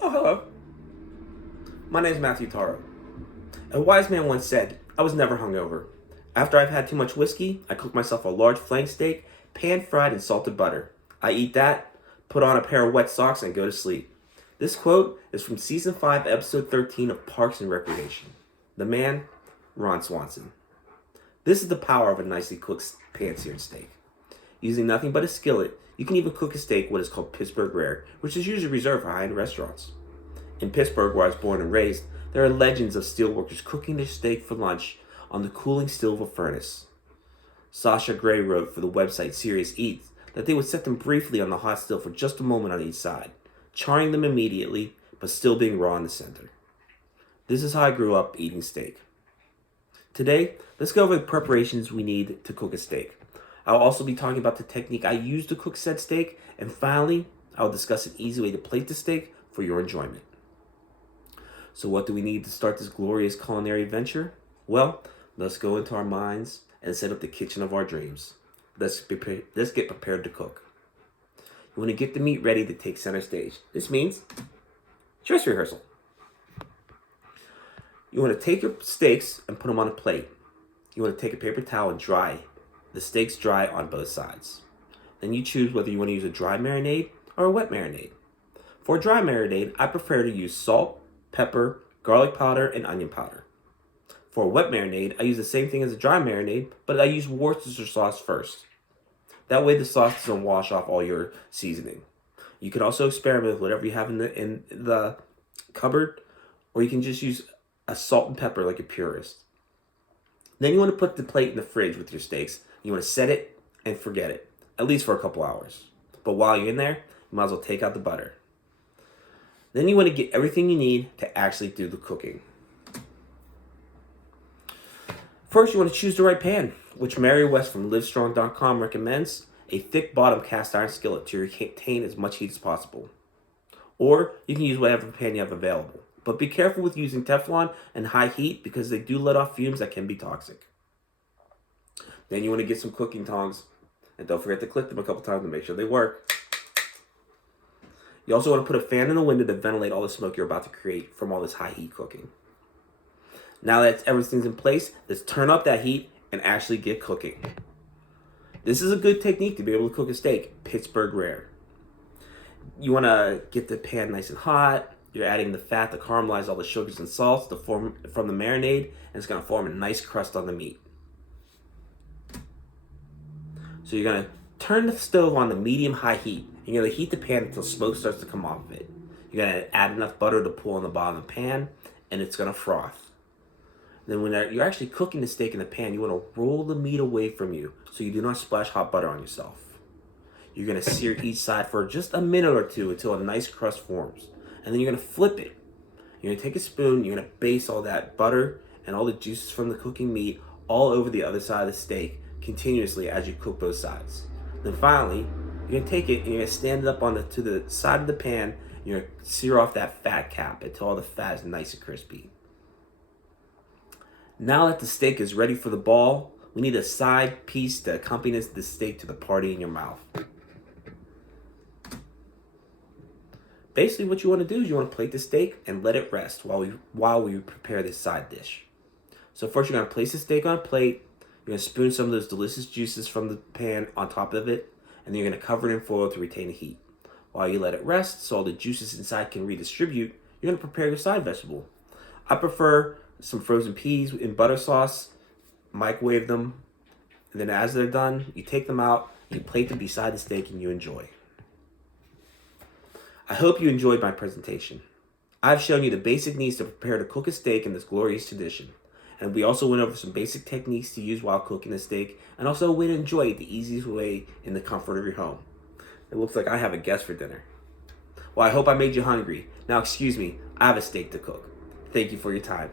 Oh, hello. My name is Matthew Taro. A wise man once said, I was never hungover. After I've had too much whiskey, I cook myself a large flank steak, pan fried in salted butter. I eat that, put on a pair of wet socks, and go to sleep. This quote is from Season 5, Episode 13 of Parks and Recreation. The man, Ron Swanson. This is the power of a nicely cooked pan-seared steak. Using nothing but a skillet, you can even cook a steak what is called Pittsburgh rare, which is usually reserved for high-end restaurants. In Pittsburgh, where I was born and raised, there are legends of steelworkers cooking their steak for lunch on the cooling steel of a furnace. Sasha Gray wrote for the website Serious Eats that they would set them briefly on the hot steel for just a moment on each side, charring them immediately, but still being raw in the center. This is how I grew up eating steak. Today, let's go over the preparations we need to cook a steak. I'll also be talking about the technique I use to cook said steak, and finally, I'll discuss an easy way to plate the steak for your enjoyment. So what do we need to start this glorious culinary venture? Well, let's go into our minds and set up the kitchen of our dreams. Let's get prepared to cook. You want to get the meat ready to take center stage. This means dress rehearsal. You want to take your steaks and put them on a plate. You want to take a paper towel and dry the steaks dry on both sides. Then you choose whether you want to use a dry marinade or a wet marinade. For a dry marinade, I prefer to use salt, pepper, garlic powder, and onion powder. For a wet marinade, I use the same thing as a dry marinade, but I use Worcestershire sauce first. That way the sauce doesn't wash off all your seasoning. You can also experiment with whatever you have in the cupboard, or you can just use a salt and pepper like a purist. Then you want to put the plate in the fridge with your steaks. You want to set it and forget it, at least for a couple hours. But while you're in there, you might as well take out the butter. Then you want to get everything you need to actually do the cooking. First, you want to choose the right pan, which Mary West from Livestrong.com recommends a thick bottom cast iron skillet to retain as much heat as possible. Or you can use whatever pan you have available. But be careful with using Teflon and high heat because they do let off fumes that can be toxic. Then you want to get some cooking tongs, and don't forget to click them a couple times to make sure they work. You also want to put a fan in the window to ventilate all the smoke you're about to create from all this high heat cooking. Now that everything's in place, let's turn up that heat and actually get cooking. This is a good technique to be able to cook a steak, Pittsburgh rare. You want to get the pan nice and hot. You're adding the fat to caramelize all the sugars and salts from the marinade, and it's going to form a nice crust on the meat. So you're going to turn the stove on to medium-high heat. You're going to heat the pan until smoke starts to come off of it. You're going to add enough butter to pour on the bottom of the pan, and it's going to froth. Then when you're actually cooking the steak in the pan, you want to roll the meat away from you so you do not splash hot butter on yourself. You're going to sear each side for just a minute or two until a nice crust forms. And then you're going to flip it. You're going to take a spoon, you're going to base all that butter and all the juices from the cooking meat all over the other side of the steak continuously as you cook both sides. Then finally, you're going to take it and you're going to stand it up to the side of the pan. You're going to sear off that fat cap until all the fat is nice and crispy. Now that the steak is ready for the ball, we need a side piece to accompany the steak to the party in your mouth. Basically, what you want to do is you want to plate the steak and let it rest while we prepare this side dish. So first, you're going to place the steak on a plate. You're going to spoon some of those delicious juices from the pan on top of it, and then you're going to cover it in foil to retain the heat. While you let it rest, so all the juices inside can redistribute, you're going to prepare your side vegetable. I prefer some frozen peas in butter sauce, microwave them, and then as they're done, you take them out, you plate them beside the steak, and you enjoy. I hope you enjoyed my presentation. I've shown you the basic needs to prepare to cook a steak in this glorious tradition. And we also went over some basic techniques to use while cooking a steak, and also a way to enjoy it the easiest way in the comfort of your home. It looks like I have a guest for dinner. Well, I hope I made you hungry. Now, excuse me, I have a steak to cook. Thank you for your time.